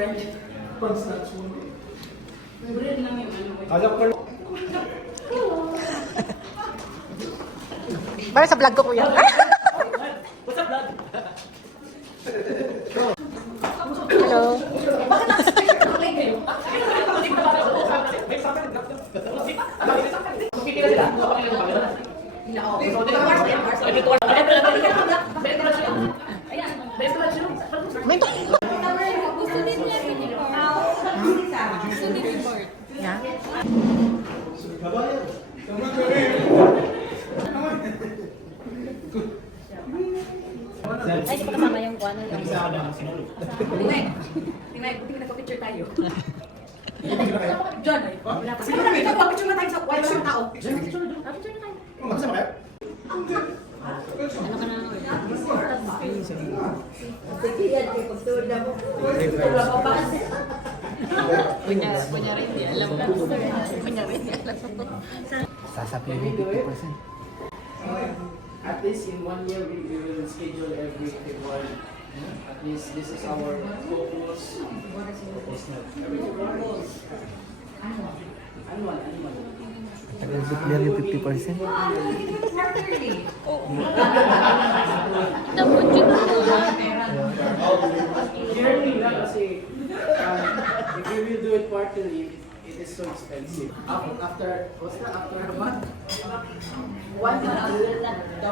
friend. Pag-snatch mo. Bread lang yung ano. Alam ko. Para sa vlog ko, kuya. What's up, vlog? Hello. Mento. Ya. Ay, di pa kasama yung kuano yung... Tingnan, buti ka nagpa-picture tayo. John, wala pa. Sige na, ito, picture na tayo sa white shirt tao. Picture na tayo. Masama kayo? Ano ka na? Kunyari hindi alam mo. Kunyari hindi alam mo. Sasabihin mo 50%. At least in 1 year we will schedule every February. At least this is our focus. Every February. Annual. Tagal ba clear yung 50%? Dapat yun po. Yearly lang kasi if you will do it quarterly, it is so expensive. After what's that? After a month? 1 month.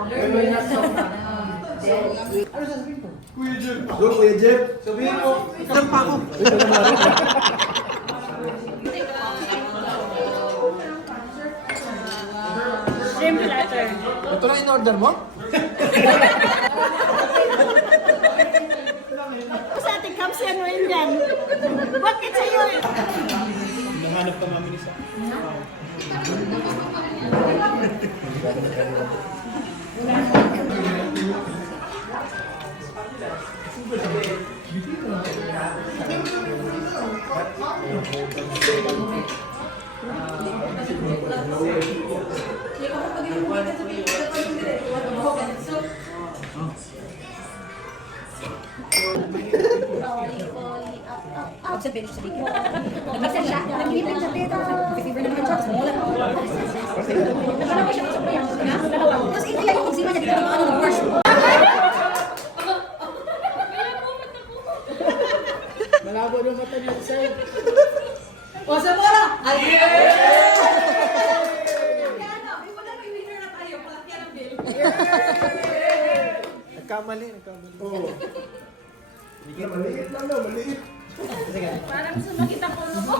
We will not stop na. Ano sasabihin mo? Kuya Jeff. Go, Kuya Jeff. Sabihin mo. Isang pa ako. Shrimp platter. Ito na in-order mo? Sa ating kamsi ano yun yan? Bakit sa'yo eh? Nanganap ka namin isa. Sa page sa video. Nag-message siya. Nag-message sa page. Nag-fever naman siya. Tapos mula. Nagkala ko siya sa page. Tapos ito yung eczema niya. Dito yung ano ng worst. Malabo yung mata niya, sir. O, sa mura! Ay! Nagkamali. Oo. Maliit lang na, maliit. Parang sumakit ang ulo ko.